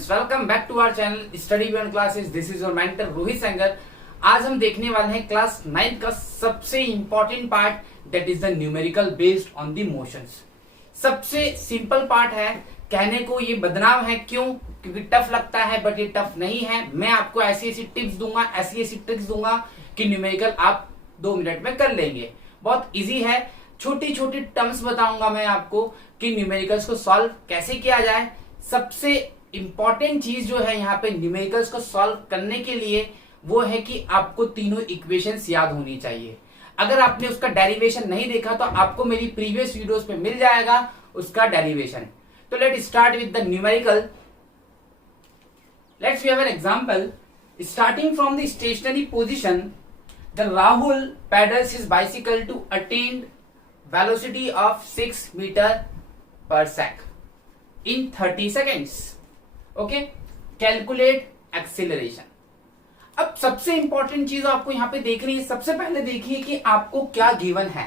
Students, welcome back to our channel study beyond classes. This is your mentor Rohit Sengar. आज हम देखने वाले हैं क्लास 9 का सबसे important part, that is the numerical based on the motions. सबसे सिंपल पार्ट है, कहने को ये बदनाम है। क्यों? क्योंकि टफ लगता है, बट ये टफ नहीं है। मैं आपको ऐसी ऐसी टिप्स दूंगा, ऐसी ऐसी ट्रिक्स दूंगा कि न्यूमेरिकल आप 2 मिनट में कर लेंगे। बहुत इजी है। छोटी छोटी टर्म्स बताऊंगा मैं आपको कि न्यूमेरिकल्स को सॉल्व कैसे किया जाए। सबसे इंपॉर्टेंट चीज जो है यहाँ पे न्यूमेरिकल्स को सॉल्व करने के लिए वो है कि आपको तीनों इक्वेशंस याद होनी चाहिए। अगर आपने उसका डेरिवेशन नहीं देखा तो आपको मेरी प्रीवियस वीडियोस पे मिल जाएगा उसका डेरिवेशन। तो let start with the numerical. Let's we have an example. Starting from the stationary position, the Rahul pedals his bicycle to attain velocity of 6 metre per sec in 30 seconds. Okay, calculate acceleration. अब सबसे important चीज आपको यहां पे देखनी है। सबसे पहले देखिए कि आपको क्या गिवन है।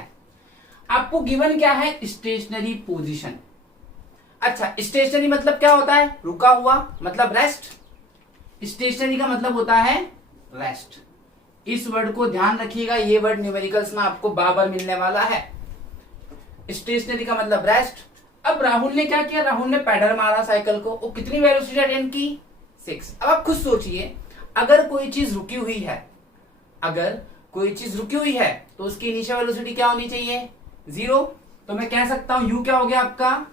आपको गिवन क्या है? Stationery position. अच्छा, स्टेशनरी मतलब क्या होता है? रुका हुआ, मतलब रेस्ट। स्टेशनरी का मतलब होता है रेस्ट। इस वर्ड को ध्यान रखिएगा, ये वर्ड न्यूमेरिकल्स में आपको बार बार मिलने वाला है। स्टेशनरी का मतलब रेस्ट। अब राहुल ने क्या किया? राहुल ने पैडल मारा साइकिल को। वो कितनी वेलोसिटी अटेन की? 6। अब आप खुद सोचिए, अगर कोई चीज रुकी हुई है, अगर कोई चीज रुकी हुई है तो उसकी इनिशियल वेलोसिटी क्या होनी चाहिए? 0। तो मैं कह सकता हूं u क्या हो गया आपका?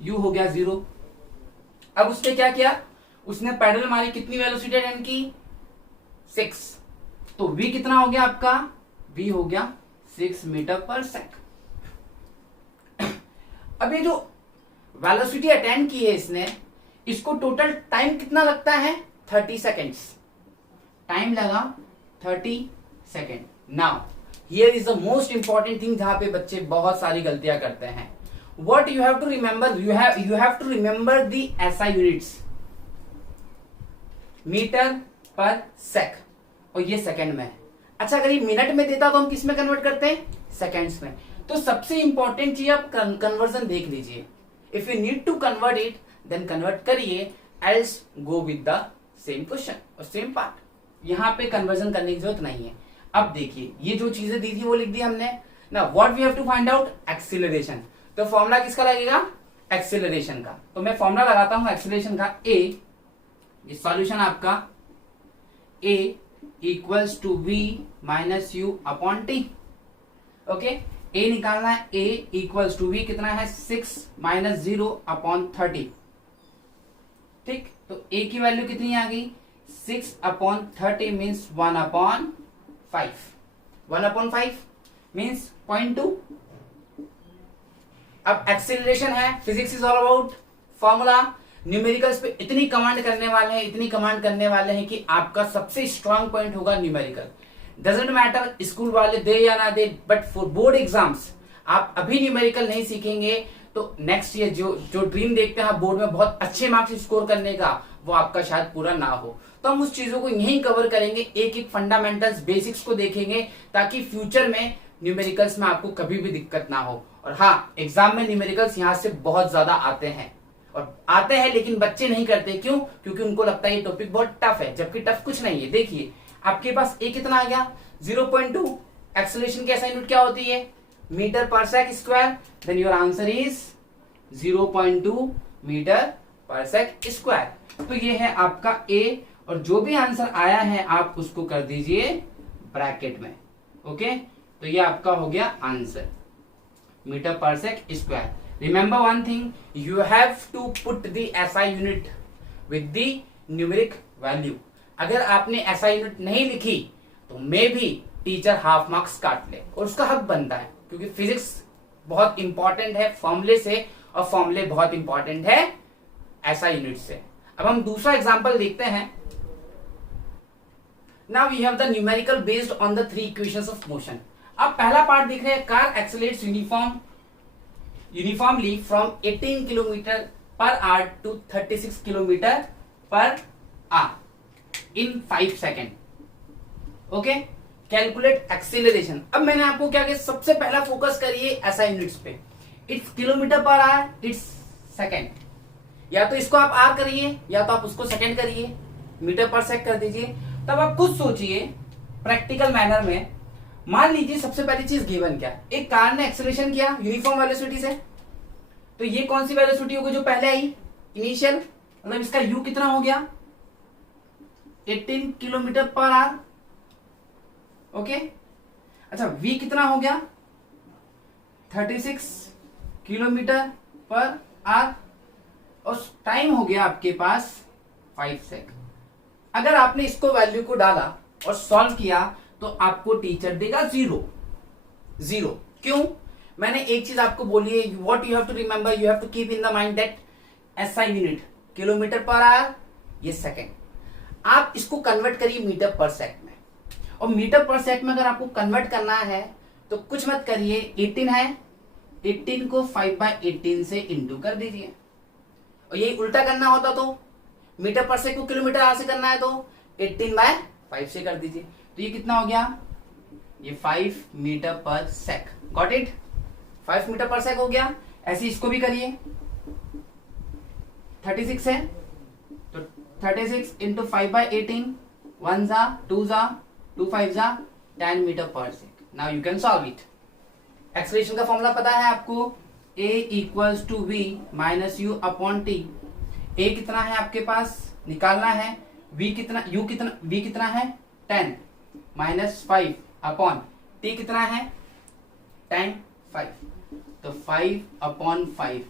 u हो गया 0। अब उसने क्या किया? उसने पैडल मारी, कितनी वेलोसिटी अटेन की? 6। तो v कितना हो गया आपका? v हो गया 6 मीटर पर सेकंड। अब ये जो वेलोसिटी अटेंड की है इसने, इसको टोटल टाइम कितना लगता है? 30 सेकेंड्स। टाइम लगा 30 second. Now here is the most important thing, जहां पे बच्चे बहुत सारी गलतियां करते हैं। What you have to remember, you have to remember the SI units, meter per sec, और ये सेकेंड में है। अच्छा, अगर ये मिनट में देता तो हम किस में कन्वर्ट करते हैं? सेकेंड्स में। तो सबसे इंपॉर्टेंट चीज आप कन्वर्जन देख लीजिए। If you need to convert it then convert करिए, else go with the same question और सेम पार्ट। यहां पे कन्वर्जन करने की जरूरत नहीं है। अब देखिए, ये जो चीजें दी थी वो लिख दी हमने ना। What we have to find out? Acceleration. तो फॉर्मूला किसका लगेगा? एक्सीलरेशन का। तो मैं फॉर्मूला लगाता हूं एक्सीलरेशन का। ए, ये सॉल्यूशन आपका, a equals to v minus u upon t. Okay, a निकालना है। ए इक्वल्स टू वी कितना है? 6 माइनस 0 अपॉन 30। ठीक, तो ए की वैल्यू कितनी आ गई? 6 upon 30 means 1 upon 5। 1 upon 5 means 0.2। अब एक्सेलरेशन है, physics is all about formula. Numericals पे इतनी कमांड करने वाले हैं, इतनी कमांड करने वाले हैं कि आपका सबसे स्ट्रांग पॉइंट होगा न्यूमेरिकल। डजेंट मैटर स्कूल वाले दे या ना दे, बट फॉर बोर्ड एग्जाम्स आप अभी न्यूमेरिकल नहीं सीखेंगे तो नेक्स्ट ईयर जो ड्रीम देखते हैं आप बोर्ड में बहुत अच्छे मार्क्स स्कोर करने का, वो आपका शायद पूरा ना हो। तो हम उस चीजों को यहीं कवर करेंगे, एक एक फंडामेंटल्स बेसिक्स को देखेंगे, ताकि फ्यूचर में न्यूमेरिकल्स में आपको कभी भी दिक्कत ना हो। और हाँ, एग्जाम में न्यूमेरिकल्स यहाँ से बहुत ज्यादा आते हैं, और आते हैं लेकिन बच्चे नहीं करते। क्यों? क्योंकि उनको लगता है ये टॉपिक बहुत टफ है, जबकि टफ कुछ नहीं है। देखिए आपके पास ए कितना आ गया? 0.2। एक्सेलरेशन की एसआई यूनिट क्या होती है? Meter per sec square. Then your answer is 0.2 meter per sec square. तो ये है आपका ए, और जो भी आंसर आया है आप उसको कर दीजिए ब्रैकेट में। ओके, तो ये आपका हो गया answer, meter per sec square. Remember one thing, you have to put the SI unit with the numeric value. अगर आपने एसआई यूनिट नहीं लिखी तो मे भी टीचर हाफ मार्क्स काट ले, और उसका हक बनता है, क्योंकि फिजिक्स बहुत इंपॉर्टेंट है फॉर्मूले से, और फॉर्मूले बहुत इंपॉर्टेंट है एसआई यूनिट से। अब हम दूसरा एग्जांपल देखते हैं। Now we have the numerical based on the 3 equations of motion. अब पहला पार्ट देख रहे हैं, car accelerates uniformly from 18 kilometer per hour to 36 kilometer per hour in 5 second. Okay, calculate acceleration. अब मैंने आपको क्या किया? सबसे पहला फोकस करिए एसआई यूनिट्स पे। It's kilometer per hour, it's second. या तो इसको आप आर करिए या तो आप उसको सेकंड करिए, मीटर पर सेक कर दीजिए। तब आप खुद सोचिए प्रैक्टिकल मैनर में। मान लीजिए सबसे पहली चीज गिवन क्या है, एक कार ने एक्सेलरेशन किया यूनिफॉर्म वेलोसिटी से, तो ये कौन सी वेलोसिटी होगी जो पहले आई, इनिशियल, मतलब इसका यू कितना हो गया 18 किलोमीटर पर आवर। ओके, अच्छा वी कितना हो गया 36 किलोमीटर पर आवर, और टाइम हो गया आपके पास 5 सेकंड। अगर आपने इसको वैल्यू को डाला और सॉल्व किया तो आपको टीचर देगा 0 0। क्यों? मैंने एक चीज आपको बोली है, what you have to remember, you have to keep in the mind that SI unit kilometer per hour, ये सेकंड। आप इसको कन्वर्ट करिए मीटर पर सेकंड में, और मीटर पर सेकंड में अगर आपको कन्वर्ट करना है तो कुछ मत करिए, 18 है, 18 को 5/18 से इंटू कर दीजिए, और यही उल्टा करना होता तो मीटर पर सेकंड को किलोमीटर आवर से करना है तो 18/5 से कर दीजिए। तो ये कितना हो गया, ये 5 metre per sec, got it, 5 metre per सेक हो गया। ऐसे इसको भी करिए, 36 है तो 36 इंटू 5/18, 1 जा 2 जा 2 5 जा 10 metre per sec. Now you can solve it. Acceleration का फॉर्मूला पता है आपको, a equals to v minus u upon t. a कितना है आपके पास निकालना है, v कितना, u कितना, v कितना है 10 माइनस 5 अपॉन t कितना है 10 5, तो 5 upon 5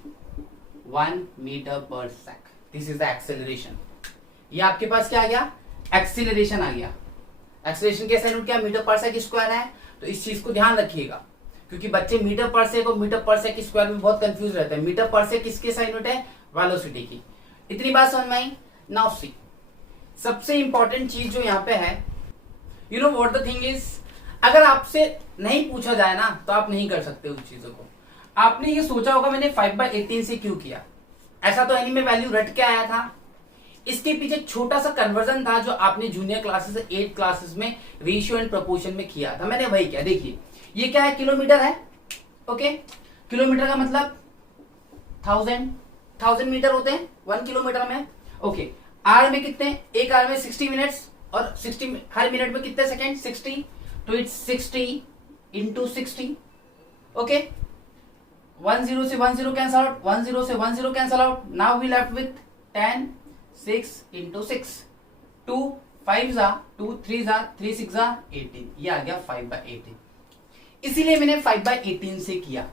1 metre per sec. This is the acceleration. ये आपके पास क्या आ गया, एक्सेलरेशन आ गया। एक्सेलरेशन कैसे यूनिट क्या, मीटर पर सेक स्क्वायर है, तो इस चीज को ध्यान रखिएगा क्योंकि बच्चे मीटर पर सेक और मीटर पर सेक स्क्वायर में बहुत कंफ्यूज रहते हैं। मीटर पर सेक किसके सा यूनिट है, वेलोसिटी की। इतनी बात समझ में आई। नाउ सी, सबसे इंपॉर्टेंट चीज जो यहाँ पे है, you know what the thing is, अगर आपसे नहीं पूछा जाए ना तो आप नहीं कर सकते उस चीजों को। आपने ये सोचा होगा मैंने 5/18 से क्यों किया, ऐसा तो एनी में वैल्यू रट के आया था। इसके पीछे छोटा सा कन्वर्जन था जो आपने जूनियर क्लासेस 8 क्लासेस में रेशियो एंड प्रोपोर्शन में किया था, मैंने वही किया। देखिए ये क्या है, किलोमीटर है, ओके, किलोमीटर का मतलब 1000 मीटर होते हैं 1 किलोमीटर में, ओके। आर में कितने, एक आर में 60 मिनट्स, और 60 हर मिनट में कितने सेकेंड 60, तो इट्स 60 इंटू 60, ओके। 10 से 10 कैंसल आउट, 10 से 10 cancel out, now we left with 10 6 into 6, 2 5 जा 2 3 जा 3 6 जा 18, ये आ गया 5/18। इसीलिए मैंने 5/18 से किया।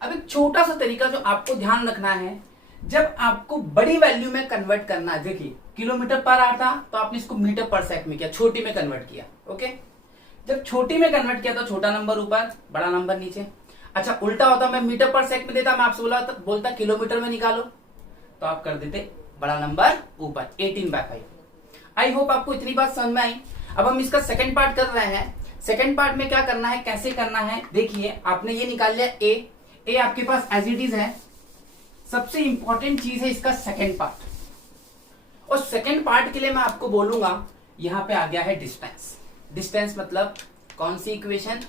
अब एक छोटा सा तरीका जो आपको ध्यान रखना है, जब आपको बड़ी वैल्यू में कन्वर्ट करना है, देखिए किलोमीटर पर आवर था तो आपने इसको मीटर पर सेक में किया, छोटी में कन्वर्ट किया, ओके। जब छोटी में कन्वर्ट किया तो छोटा नंबर ऊपर बड़ा नंबर नीचे। अच्छा उल्टा होता, मैं मीटर पर सेक में देता, मैं आपसे बोलता किलोमीटर में निकालो, तो आप कर देते बड़ा नंबर ऊपर 18/5। आई होप आपको इतनी बात समझ में आई। अब हम इसका सेकंड पार्ट कर रहे हैं। सेकंड पार्ट में क्या करना है, कैसे करना है, देखिए आपने ये निकाल लिया ए आपके पास एज इट इज है। सबसे इंपॉर्टेंट चीज है इसका सेकंड पार्ट, और सेकंड पार्ट के लिए मैं आपको बोलूंगा यहां पे आ गया है डिस्टेंस। डिस्टेंस मतलब कौन सी इक्वेशन,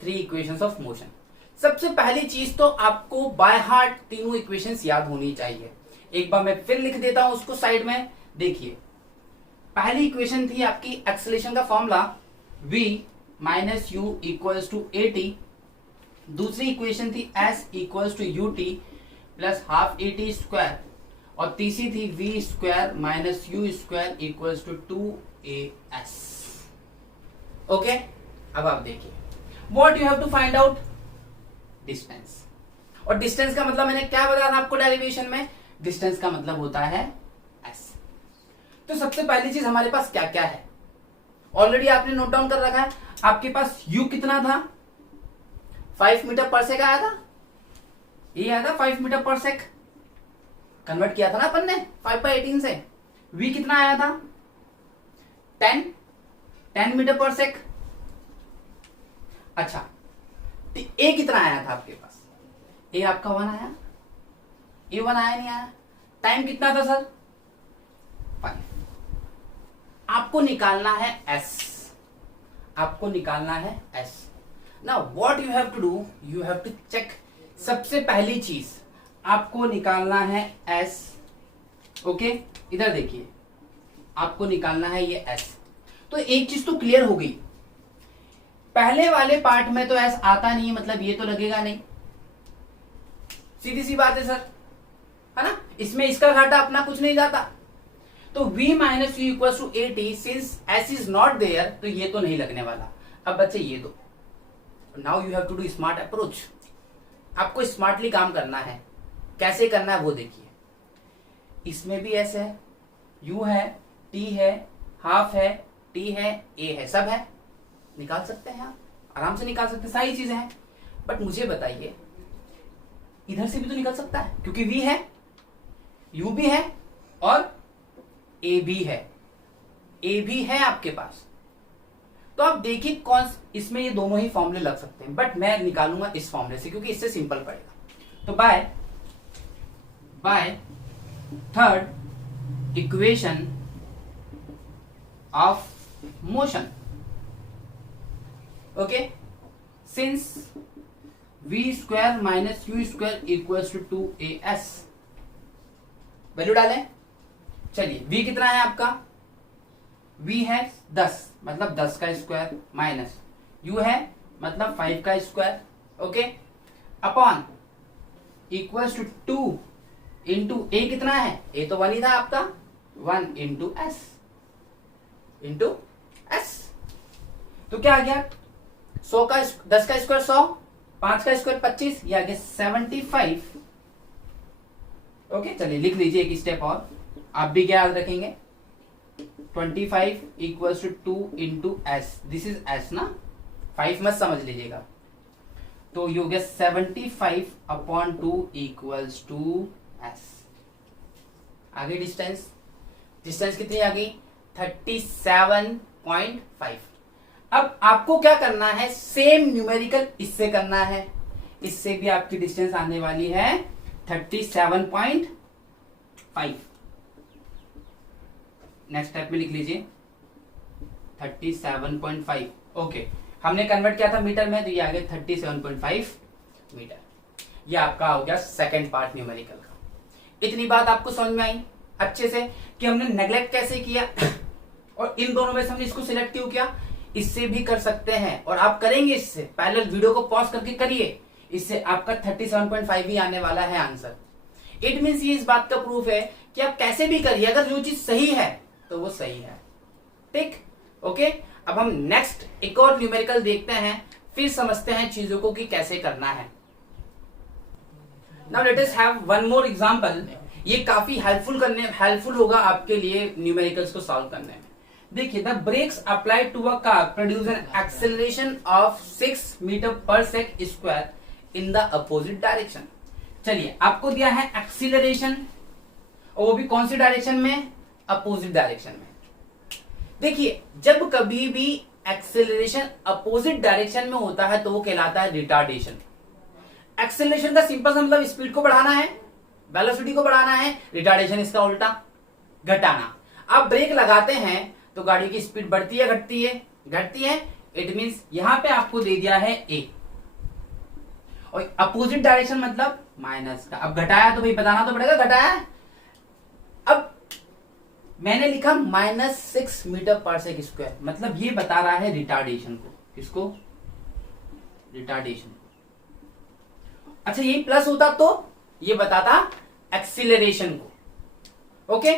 3 इक्वेशंस ऑफ मोशन। सबसे पहली चीज तो आपको बाय हार्ट तीनों इक्वेशंस याद होनी चाहिए। एक बार मैं फिर लिख देता हूं उसको साइड में। देखिए पहली इक्वेशन थी आपकी एक्सेलरेशन का formula v minus u equals to AT। दूसरी इक्वेशन थी s equals to UT plus half AT square, और तीसरी थी v square minus u square equals to 2AS। Okay, अब आप देखिए what you have to find out, distance. और distance का मतलब मैंने क्या बताया था आपको डेरिवेशन में, डिस्टेंस का मतलब होता है s। तो सबसे पहली चीज हमारे पास क्या क्या है, ऑलरेडी आपने नोट डाउन कर रखा है। आपके पास u कितना था, 5 मीटर पर सेक आया था, ये आया था 5 मीटर पर सेक, कन्वर्ट किया था ना अपन ने 5/18 से। v कितना आया था 10 मीटर पर सेक। अच्छा a कितना आया था आपके पास, a आपका 1 आया, a1 आया नहीं आया। टाइम कितना था सर 5। आपको निकालना है s, आपको निकालना है s। Now what you have to do, you have to check. सबसे पहली चीज आपको निकालना है एस। ओके, इधर देखिए, आपको निकालना है ये एस। तो एक चीज तो क्लियर हो गई, पहले वाले पार्ट में तो एस आता नहीं है, मतलब ये तो लगेगा नहीं, सीधी सी बात है सर, है ना। इसमें इसका घाटा अपना कुछ नहीं जाता। तो v minus u equal to a t, since s is not there, तो ये तो नहीं लगने वाला। अब बच्चे ये दो, now you have to do smart approach. आपको स्मार्टली काम करना है। कैसे करना है वो देखिए। इसमें भी एस है, यू है, टी है, हाफ है, टी है, ए है, सब है, निकाल सकते हैं आप, आराम से निकाल सकते हैं, सारी चीजें हैं। बट मुझे बताइए, इधर से भी तो निकल सकता है, क्योंकि v है, u भी है और a भी है, a भी है आपके पास। तो आप देखिए कौन, इसमें ये दोनों ही फॉर्मूले लग सकते हैं, बट मैं निकालूंगा इस फॉर्मूले से, क्योंकि इससे सिंपल पड़ेगा। तो by third equation of motion, okay, since v square minus u square equals to 2as, value डालें। चलिए, v कितना है आपका, v है 10, मतलब 10 का स्क्वायर, माइनस u है मतलब 5 का square, okay, upon equals to 2 into a कितना है, a तो 1 ही था आपका, 1 इंटू s। तो क्या आ गया, 100 का 10 का स्क्वायर 100, 5 का स्क्वायर 25, ये आ गया 75। ओके, चलिए लिख लीजिए एक स्टेप और, आप भी क्या याद रखेंगे, 25 equals to 2 into s, this is s ना, 5 मत समझ लीजिएगा। तो ये हो गया 75 अपॉन 2 इक्वल्स टू एस। आगे डिस्टेंस कितनी आ गई, 37.5। अब आपको क्या करना है, सेम न्यूमेरिकल इससे करना है, इससे भी आपकी डिस्टेंस आने वाली है 37.5। नेक्स्ट स्टेप में लिख लीजिए 37.5। ओके, हमने कन्वर्ट किया था मीटर में, तो ये आ गया 37.5 मीटर। ये आपका हो गया सेकंड पार्ट न्यूमेरिकल का। इतनी बात आपको समझ में आई अच्छे से कि हमने नेग्लेक्ट कैसे किया और इन दोनों में से हमने इसको सिलेक्ट क्यों किया। इससे भी कर सकते हैं, और आप करेंगे इससे, पहले वीडियो को पॉज करके करिए, इससे आपका 37.5 ही आने वाला है आंसर। इट मीन्स ये इस बात का प्रूफ है कि आप कैसे भी करिए, अगर जो चीज सही है तो वो सही है, ठीक। ओके, अब हम नेक्स्ट एक और न्यूमेरिकल देखते हैं, फिर समझते हैं चीजों को कि कैसे करना है। Now let us have one more example. ये काफी हेल्पफुल होगा आपके लिए न्यूमेरिकल्स को सॉल्व करने में। देखिए, the brakes applied to a car produce an acceleration of 6 metre per second square in the opposite direction. चलिए, आपको दिया है एक्सीलरेशन, और वो भी कौन सी डायरेक्शन में, अपोजिट डायरेक्शन में। देखिए, जब कभी भी एक्सेलरेशन अपोजिट डायरेक्शन में होता है तो वो कहलाता है रिटार्डेशन। एक्सेलरेशन का सिंपल सा मतलब स्पीड को बढ़ाना है, वेलोसिटी को बढ़ाना है, रिटार्डेशन इसका उल्टा, घटाना। आप ब्रेक लगाते हैं तो गाड़ी की स्पीड बढ़ती है घटती है, घटती है, इट मींस यहां पे आपको दे दिया है ए, और अपोजिट डायरेक्शन मतलब माइनस का। अब घटाया तो भाई बताना तो पड़ेगा घटाया है। अब मैंने लिखा -6 मीटर पर सेकंड स्क्वायर, मतलब ये बता रहा है रिटार्डेशन को। किसको, रिटार्डेशन। अच्छा, ये प्लस होता तो ये बताता एक्सीलरेशन को। ओके,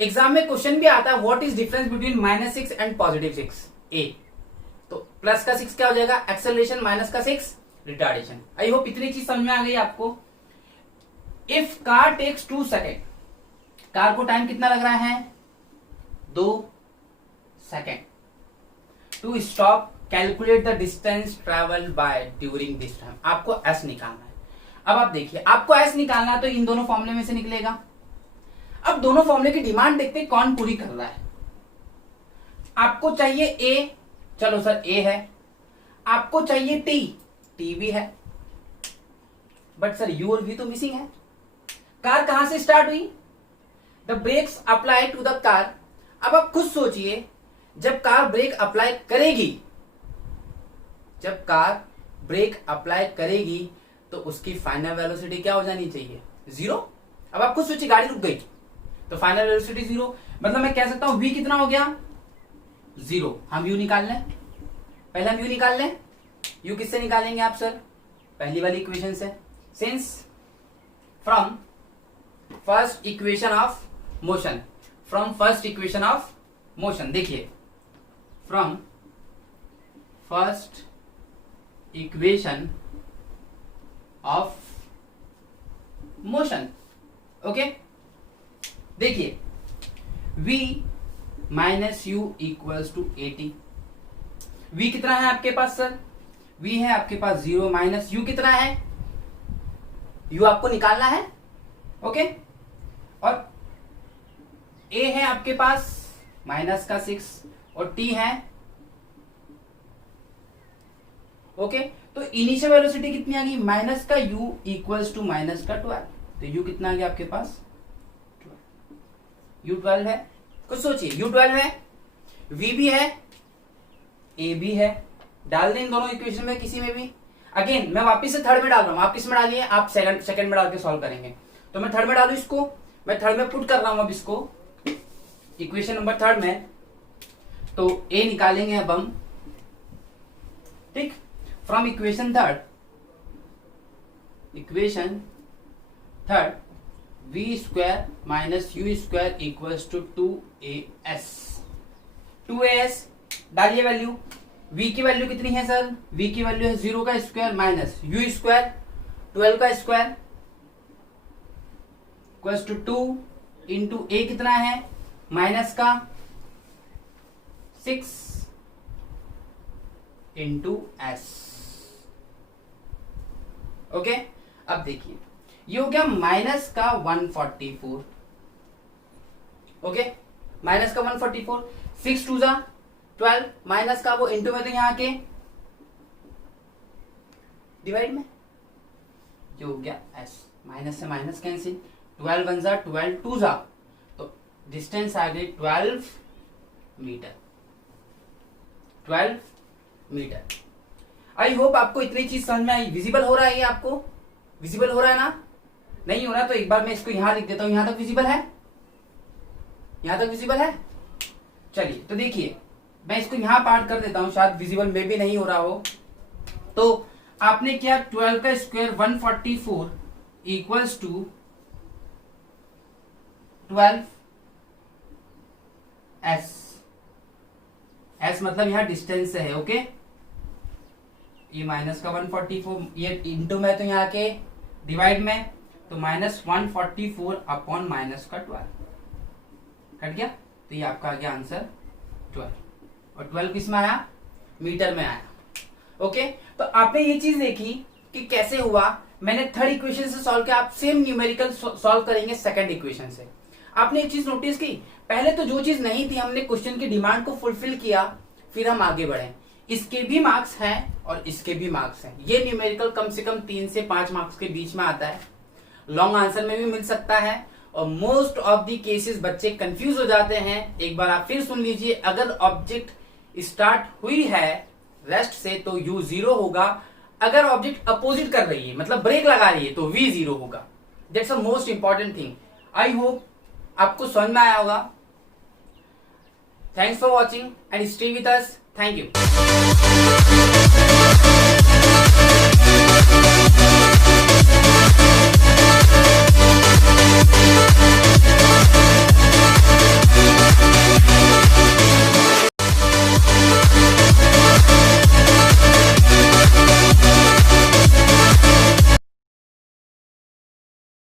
एग्जाम में क्वेश्चन भी आता है, what is difference between -6 and +6 ए। तो प्लस का 6 क्या हो जाएगा, एक्सेलरेशन, माइनस का 6 रिटार्डेशन। आई होप इतनी चीज समझ में आ गई आपको। If car takes 2 second, car को टाइम कितना लग रहा है, 2 second, to stop, calculate the distance travel by during this time. आपको एस निकालना है। अब आप देखिए, आपको एस निकालना है तो इन दोनों फॉर्मूले में से निकलेगा। अब दोनों फॉर्मूले की डिमांड देखते हैं कौन पूरी कर रहा है। आपको चाहिए ए, चलो सर ए है। आपको चाहिए टी, टी भी है, बट सर यू और वी तो मिसिंग है। कार कहां से स्टार्ट हुई, the brakes apply to the car. अब आप खुद सोचिए, जब कार ब्रेक अप्लाई करेगी, जब कार ब्रेक अप्लाई करेगी तो उसकी फाइनल वेलोसिटी क्या हो जानी चाहिए, जीरो। अब आप खुद सोचिए, गाड़ी रुक गई तो फाइनल वेलोसिटी जीरो, मतलब मैं कह सकता हूं v कितना हो गया, जीरो। हम u निकाल लें, पहले हम u निकाल लें। u किससे निकालेंगे आप सर, पहली वाली इक्वेशन से। Since from first equation of motion, from first equation of motion, देखिए from first equation of motion, okay. देखिए v minus u equals to 80। v कितना है आपके पास सर, v है आपके पास 0 माइनस u कितना है, u आपको निकालना है, ओके। और a है आपके पास माइनस का 6 और t है, ओके। तो इनिशियल वेलोसिटी कितनी आ गई, माइनस का u इक्वल्स टू माइनस का 12, तो u कितना आ गया आपके पास 12। u 12 है, कुछ सोचिए, u 12 है, v भी है, a भी है, डाल दें इन दोनों इक्वेशन में किसी में भी। अगेन मैं वापस से थर्ड में डाल रहा हूं, आप किस में डालिए, आप सेकंड में डाल के सॉल्व करेंगे। तो मैं थर्ड में डालू इसको, मैं थर्ड में पुट कर रहा हूं अब इसको इक्वेशन नंबर थर्ड में। तो a निकालेंगे अब हम, ठीक। From equation third v square minus u square equals to 2as। 2as डालिए वैल्यू, v की वैल्यू कितनी है सर, v की वैल्यू है 0 का स्क्वायर माइनस यू स्क्वायर 12 का square equals to 2 into a कितना है माइनस का 6 इंटू s, ओके। अब देखिए ये हो गया माइनस का 144, ओके, माइनस का 144, 6 2 जा 12 माइनस का वो इंटू में, तो यहां के डिवाइड में, ये हो गया s, माइनस से माइनस कैंसिल, 12 1 जा 12 2 जा, तो डिस्टेंस आ गई 12 मीटर, 12 मीटर। आई होप आपको इतनी चीज समझ में आई। विजिबल हो रहा है ये आपको, विजिबल हो रहा है ना, नहीं हो रहा तो एक बार मैं इसको यहां लिख देता हूं, यहां तक विजिबल है, यहां तक विजिबल है। चलिए तो देखिए मैं इसको यहां पार्ट कर देता हूं, शायद विजिबल में भी नहीं हो रहा हो। तो आपने क्या 12 का स्क्वायर 144 इक्वल्स टू 12 s मतलब यहां डिस्टेंस है, ओके। ये माइनस का 144, ये इंटू में तो यहाँ के डिवाइड में, तो माइनस 144 अपॉन माइनस का 12 कट गया, तो ये आपका आ गया आंसर 12, और 12 किस में आया, मीटर में आया, ओके। तो आपने ये चीज देखी कि कैसे हुआ, मैंने थर्ड इक्वेशन से सॉल्व किया, आप सेम न्यूमेरिकल सॉल्व करेंगे सेकंड इक्वेशन से। आपने एक चीज नोटिस की, पहले तो जो चीज नहीं थी हमने क्वेश्चन की डिमांड को फुलफिल किया, फिर हम आगे बढ़े। इसके भी मार्क्स हैं और इसके भी मार्क्स हैं। ये न्यूमेरिकल कम से कम 3 से 5 मार्क्स के बीच में आता है, लॉन्ग आंसर में भी मिल सकता है, और मोस्ट ऑफ दी केसेस बच्चे कंफ्यूज हो जाते हैं। एक बार आप फिर सुन लीजिए, अगर ऑब्जेक्ट स्टार्ट हुई है रेस्ट से तो u 0 होगा, अगर ऑब्जेक्ट अपोजिट कर रही है मतलब ब्रेक लगा रही है तो v 0 होगा। That's a most important thing. I hope आपको समझ में आया होगा। Thanks for watching and stay with us. Thank you.